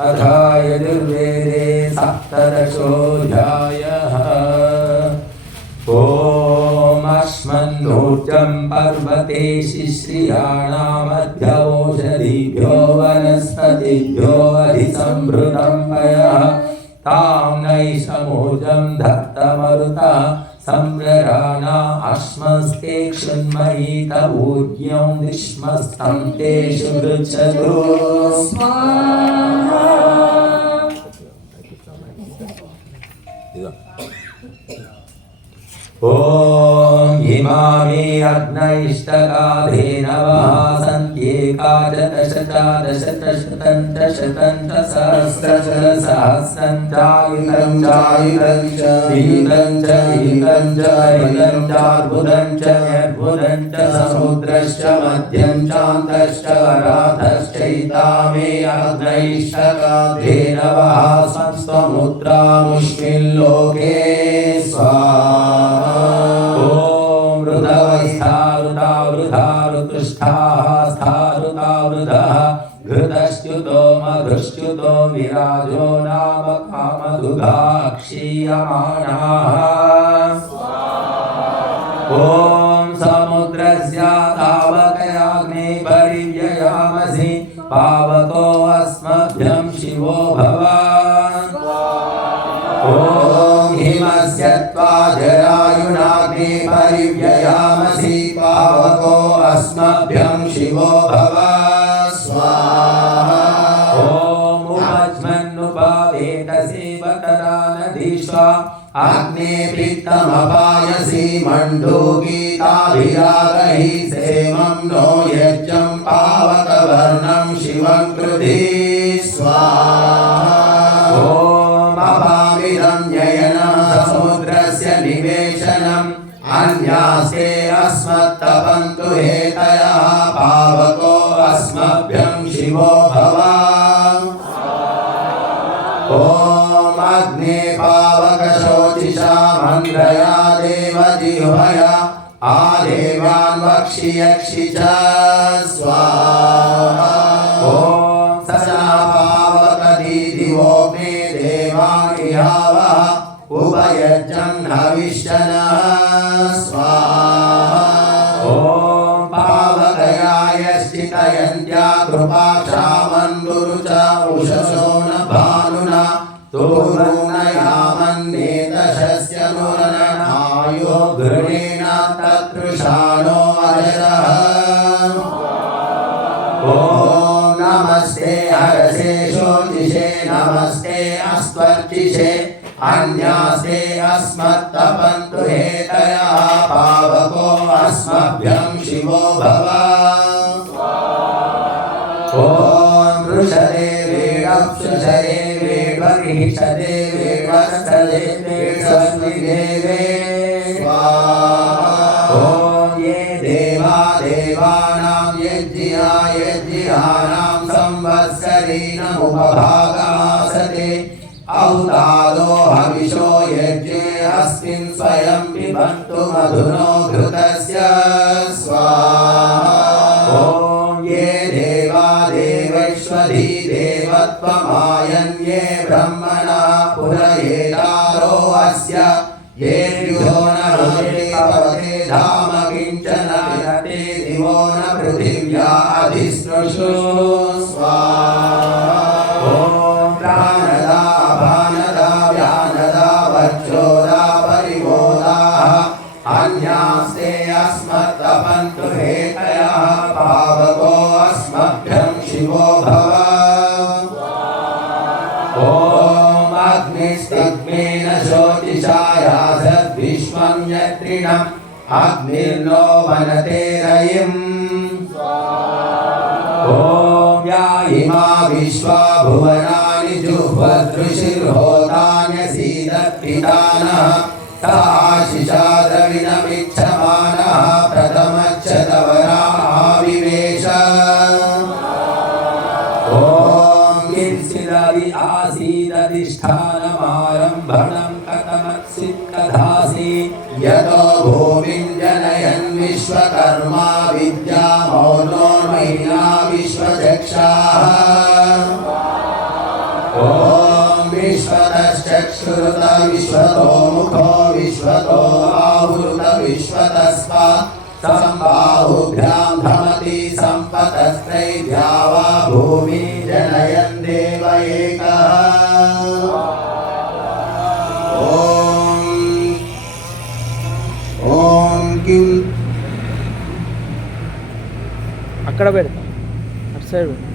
अथ यजुर्वेदे सप्तदशोऽध्यायः। ॐ अस्मन्नोर्जं पर्वते शिश्रियाणामध्य ओषधिभ्यो वनस्पतिभ्यो अधिसंभृतं पयः तां नैषमोजं धत्तमरुता संव्रराणा अश्मस्ते क्षुन्मयीत ऊर्ज्ञं विश्मस्तं तेषु पृच्छतु स्वाहा। ॐ इमामे अग्नैष्टका धेनवः सन्त्येकादशचादशतशतं च शतं च सहस्रशतसहस्रं चायुतं चायुतं च विहितं च विहितं च हितं चार्बुदं च यद्बुदं च समुद्रश्च मध्यं चान्तश्च वराधश्चैतामे अग्नैष्टका धेनवः संस्त्वमुद्रामुष्मिन् लोके स्वाहा। ॐ ऋतवैस्था वृथा ऋतुष्ठाः स्थारुता वृधः घृतश्च्युतो मधुश्च्युतो विराजो नाम कामधुगा क्षीयमाणाः। ॐ समुद्रस्यातावकयाग्ने परिव्ययामसि पावको अस्मभ्यं शिवो भव। ॐ हिमस्य त्वा जरायुणाग्ने परिव्ययामसि पावको अस्मभ्यं शिवो भव स्वाहा। ॐ उपज्मन्नुपावेतसि वतरानधीष्वा अग्ने प्रीतमपायसि मण्डूकीताभिरागहि सेवं नो यज्ञं पावकवर्णं शिवं कृधि स्वाहा। अपामिदं ययनं समुद्रस्य निवेशनम् अन्यास्ते अस्मत्तपन्तु हेतयः पावको अस्मभ्यं शिवो भव। ॐ अग्ने पावकशोचिषा मन्द्रया देवजिह्वया आदेवान् वक्षि यक्षि च स्वाहा। ॐ सनापावकदीदिवोऽग्ने देवानिहावः उपयज्ञं हविष्यनः स्वाहा। ॐ पावकयायश्चितयन्त्या कृपाक्षामन्दुरु च उषसो न भानुना तूर्णयामन्नेतशस्य नुरननायो घृणेन तत्तृषाणो अजरः। ॐ नमस्ते हरसे शोचिषे नमस्ते अस्त्वर्चिषे अन्यास्ते अस्मत्तपन्तु हेतयः पावको अस्मभ्यं शिवो भव। ॐ वृषदे वेणक्षुषदे वेण्वरिषदे वेण्वस्थदे वेण्वस्मिदेवे स्वाहा। ॐ ये देवा देवानां यज्ञिया यज्ञियानां संवत्सरेणमुपभागासते औतादो हविषो यज्ञे अस्मिन् स्वयं पिबन्तु मधुनो घृतस्य स्वाहा। ॐ ये देवा देवैश्वरी देवत्वमायन्ये ब्रह्मणा पुरयेतारो अस्य येभ्यो न हृदे धाम किञ्चन विरते दिवो न पृथिव्या अधिस्नुषु स्वाहा। ॐ प्राणदा भानदा व्यानदा वज्रोदा परिमोदाः अन्यास्ते अस्मत्तपन्तु हेतयः पावको अस्मभ्यं शिवो भव। ॐ अग्निस्तिग्मेन ज्योतिषायासद्विश्वं यत्रिणम् अग्निर्नो वनते रयिम्। ॐ या इमा विश्वा भुवनानि जुह्वदृशिर्होतान्यसीदत्पितानः स आशिषा द्रविणमिच्छमानः प्रथमच्छतवरा आविवेश। ॐ किंसिदवि आसीदधिष्ठानमारम्भणं कथमत्सित्कधासि यतो भूमिं जनयन् विश्वकर्मा विद्यामौनोर्महिला विश्वचक्षाः। ॐ ॐ विश्वतश्चक्षुरुत विश्वतो मुखो विश्वतो आवृत विश्वतस्पा सम्बाहुभ्यां धमति सम्पतस्त्रैभ्या वा भूमि जनयन् देव एकः ॐ किं అక్కడ పెడతా అటు సైడ్ ఉండాలి.